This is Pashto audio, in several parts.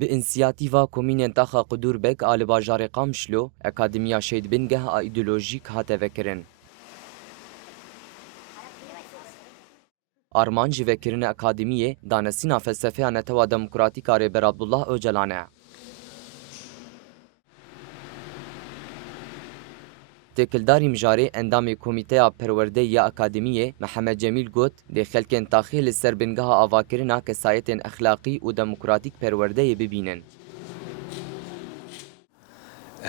Bi inisiyatîva komînên Taxa Qudurbek a li bajarê Qamişlo, Akademiya Şêdbingeh a îdeolojîk hate vekirin. Arman ji vekirina akademiyê danesîna felsefeya Netewa Demokratîk a Rêber Abdullah Öcalan e. Têkildarî mijarê endamê Komîteya Perwerdeyî ya Akademiyê Mihemed Cemîl got dê xelkên taxî li ser bingeha avakirina kesayetên exlaqî û demokratîk perwerdeyê bibînin.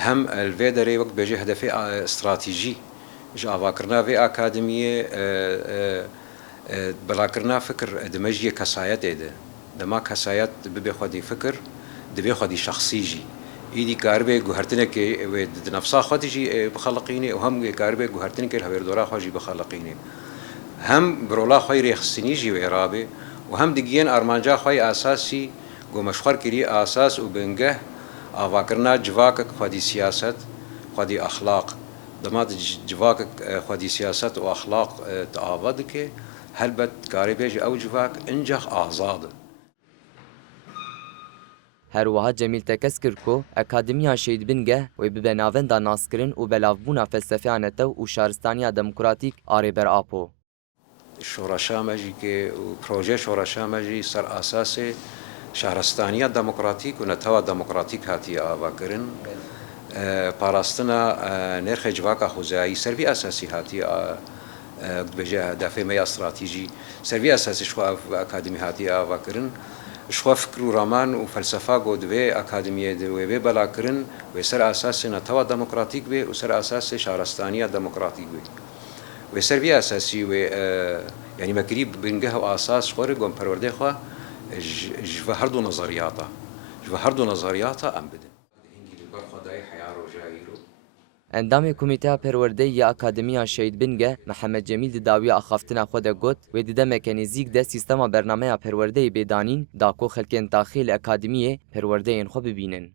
هم الفيدري وقت بيجي هدفي استراتيجي جا كرنا في أكاديمية بلا كرنا فكر دمجية كسايات إيده دما كسايات ببي خدي فكر دبي خدي شخصيجي إيدي كاربي جوهرتنك ونفسها خديجي بخلقيني وهم كاربي جوهرتنك الهبير دورا خديجي بخلقيني هم برولا خير يخصنيجي وإرابي وهم دقيقين أرمانجا خي أساسي جو مشخر كري أساس وبنجه آواکرنا جواکک خودی سیاست خودی أخلاق دماد جواکک خودی سیاست و أخلاق تعاود که هلبت کاری بیج أو جواک انجح آزاد. هەروەها جەمیل تەکەس کرد کو ئەکادمییا شێدبنگە وێ ببە ناوەندا ناسکردن û بەلافبوونا فەلسەفەیا نەتەو û شارستانیya demokratîk a Rêber Apo. شورشا مجی که پروژه شورشا مجی سر اساس شهرستانیە دموکراتیک و نەتەوە دموکراتیک هاتی ئاواکردن پاراستنە نرخی جواکە خوزایی سەروی ئاساسی هاتی بێژە دافێمەی ئەستراتیژی سەروی ئاساسی شخوا ئەکادمی هاتی ئاواکردن شخوا فکر و ڕامان و فەلسەفا گۆ دوێ ئەکادمیە دوێ بەلاکردن وێ سەر ئاساسی نەتەوە دموکراتیک بێ و سەر ئاساسی شارستانیە دموکراتیک بێ وێ سەروی ئاساسی وێ یعنی مەکری بنگە و ئاساس خۆرە گۆم پەروەردەی خوا جوا هردو نظریاتا ام بدن. Endamê Komîteya Perwerdeyî ya Akademiya Şêdbingeh Mihemed Cemîl di dawiya axaftina xwe de got wê di demeke nêzik de sîstema bernameya perwerdeyê bêdanîn da ku xelkên taxî li akademiyê perwerdeyên xwe bibînin.